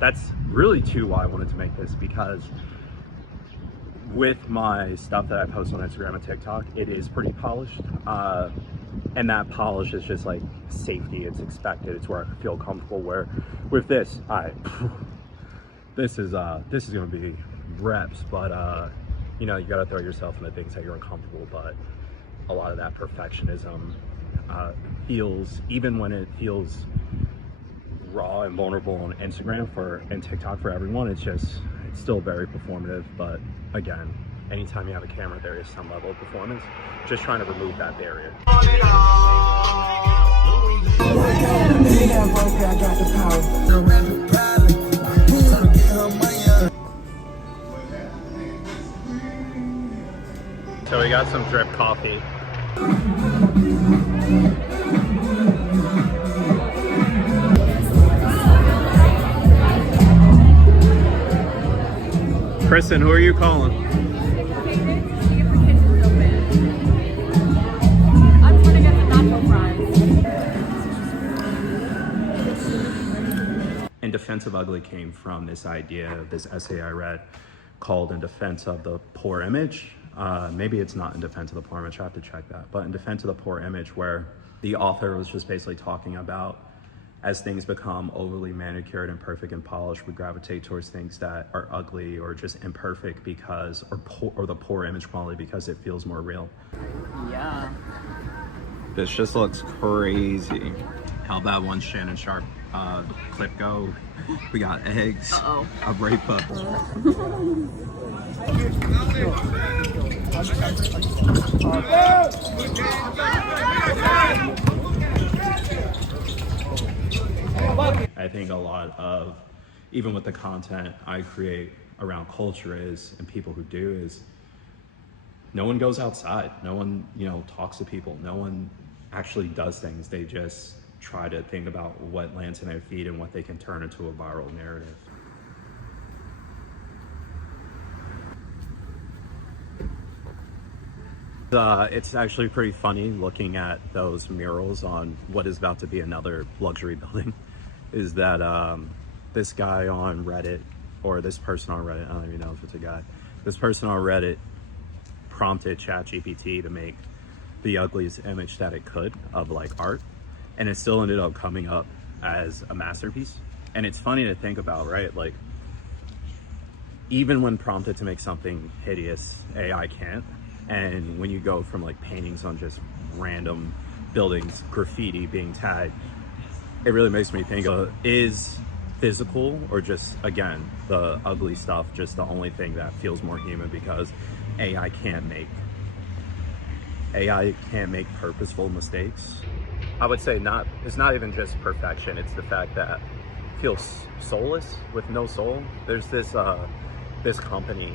that's really too why I wanted to make this, because with my stuff that I post on Instagram and TikTok, it is pretty polished. And that polish is just like safety, it's expected, it's where I feel comfortable. Where with this, this is gonna be reps, but you know, you gotta throw yourself into things that you're uncomfortable. But a lot of that perfectionism feels, even when it feels raw and vulnerable on Instagram and TikTok for everyone, it's still very performative. But again, anytime you have a camera, there is some level of performance. Just trying to remove that barrier. So we got some drip coffee. Kristen, who are you calling? I'm trying to get the nacho fries. In Defense of Ugly came from this idea of this essay I read called In Defense of the Poor Image. Maybe it's not In Defense of the Poor Image, I have to check that. But In Defense of the Poor Image, where the author was just basically talking about, as things become overly manicured and perfect and polished, we gravitate towards things that are ugly or just imperfect because, or the poor image quality, because it feels more real. Yeah. This just looks crazy. How'd that one Shannon Sharp clip go? We got eggs, a rape-up. I think a lot of, even with the content I create around culture and people who do, is no one goes outside. No one, talks to people. No one actually does things. They just try to think about what lands in their feed and what they can turn into a viral narrative. It's actually pretty funny looking at those murals on what is about to be another luxury building. Is that this guy on Reddit, or this person on Reddit, I don't even know if it's a guy, this person on Reddit prompted ChatGPT to make the ugliest image that it could of like art, and it still ended up coming up as a masterpiece. And it's funny to think about, right? Like, even when prompted to make something hideous, AI can't. And when you go from like paintings on just random buildings, graffiti being tagged, it really makes me think, is physical, or just, again, the ugly stuff just the only thing that feels more human because AI can't make purposeful mistakes? I would say it's not even just perfection, it's the fact that it feels soulless, with no soul. There's this company,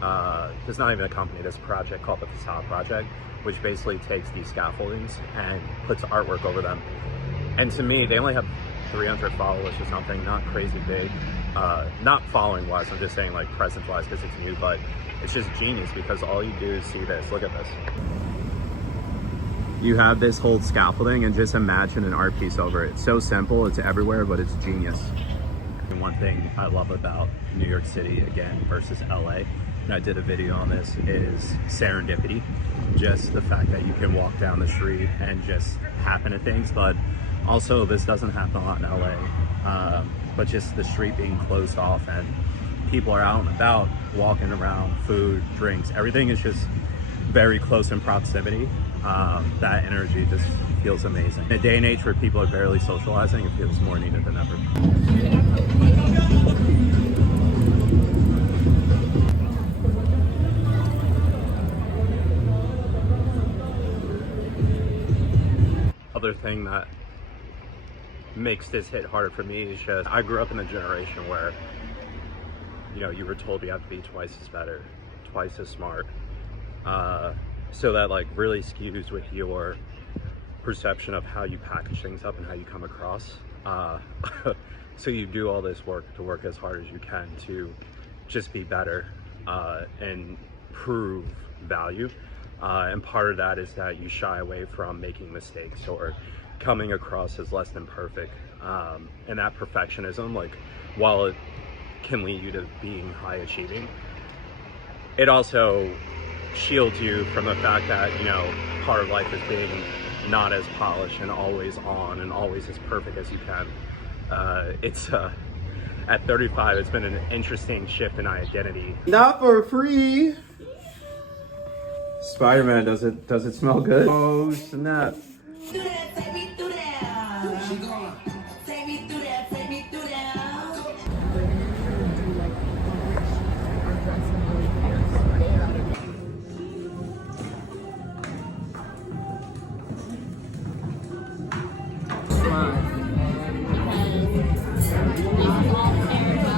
there's not even a company, this project called the Facade Project, which basically takes these scaffoldings and puts artwork over them. And to me, they only have 300 followers or something, not crazy big. Not following wise, I'm just saying like presence wise because it's new, but it's just genius because all you do is see this. Look at this. You have this whole scaffolding and just imagine an art piece over it. It's so simple, it's everywhere, but it's genius. And one thing I love about New York City, again, versus LA, and I did a video on this, is serendipity. Just the fact that you can walk down the street and just happen to things, but also this doesn't happen a lot in LA, but just the street being closed off and people are out and about, walking around, food, drinks, everything is just very close in proximity. That energy just feels amazing. In a day and age where people are barely socializing, it feels more needed than ever. Other thing that makes this hit harder for me is just, I grew up in a generation where, you were told you have to be twice as better, twice as smart. So that like really skews with your perception of how you package things up and how you come across. So you do all this work to work as hard as you can to just be better and prove value. And part of that is that you shy away from making mistakes or coming across as less than perfect. And that perfectionism, like while it can lead you to being high achieving, it also shields you from the fact that, you know, part of life is being not as polished and always on and always as perfect as you can. At 35, it's been an interesting shift in identity. Not for free. Spider-Man, does it smell good? Oh snap. Take me through there. She going. Take me through there. Take me through there.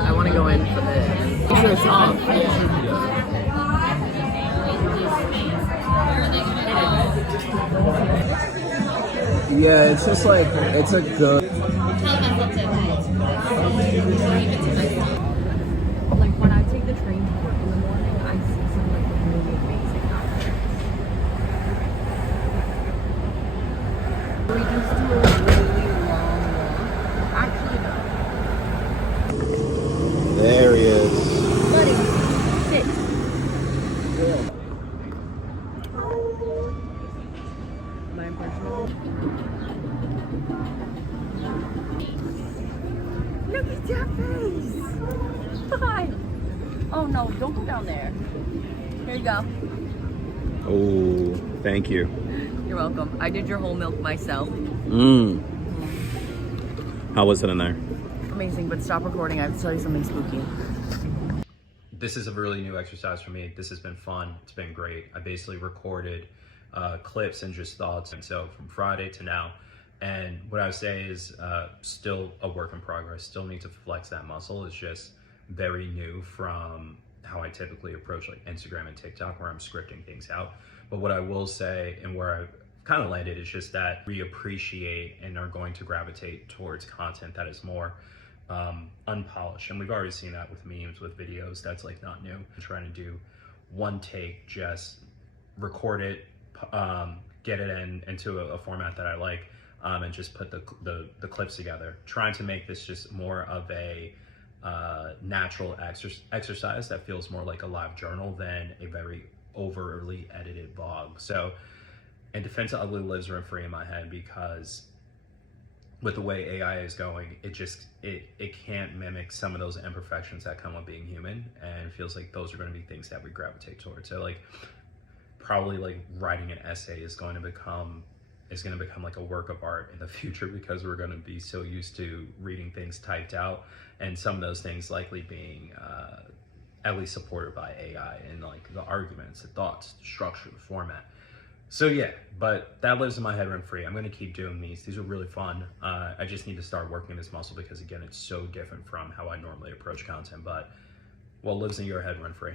I want to go in for this. Make sure it's off. Yeah, it's just like, it's a good... Like when I take the train to work in the morning, I see some like really amazing outfits. We just do a really long walk. Actually, no. There he is. Buddy, sit. My impression. Look at that face. Hi. Oh no, don't go down there. Here you go. Oh, thank you. You're welcome. I did your whole milk myself. How was it in there? Amazing, but stop recording. I have to tell you something spooky. This is a really new exercise for me. This has been fun. It's been great. I basically recorded clips and just thoughts. And so from Friday to now, and what I would say is still a work in progress. Still need to flex that muscle. It's just very new from how I typically approach like Instagram and TikTok, where I'm scripting things out. But what I will say, and where I've kind of landed, is just that we appreciate and are going to gravitate towards content that is more unpolished. And we've already seen that with memes, with videos. That's like not new. I'm trying to do one take, just record it, get it into a format that I like, and just put the clips together. Trying to make this just more of a natural exercise that feels more like a live journal than a very overly edited vlog. So, in defense of ugly lives rent free in my head, because with the way AI is going, it can't mimic some of those imperfections that come with being human, and it feels like those are going to be things that we gravitate towards. So like probably like writing an essay is going to become like a work of art in the future, because we're going to be so used to reading things typed out, and some of those things likely being at least supported by AI, and like the arguments, the thoughts, the structure, the format. So yeah, but that lives in my head rent free. I'm going to keep doing these. These are really fun. I just need to start working this muscle, because again, it's so different from how I normally approach content. But what lives in your head rent free?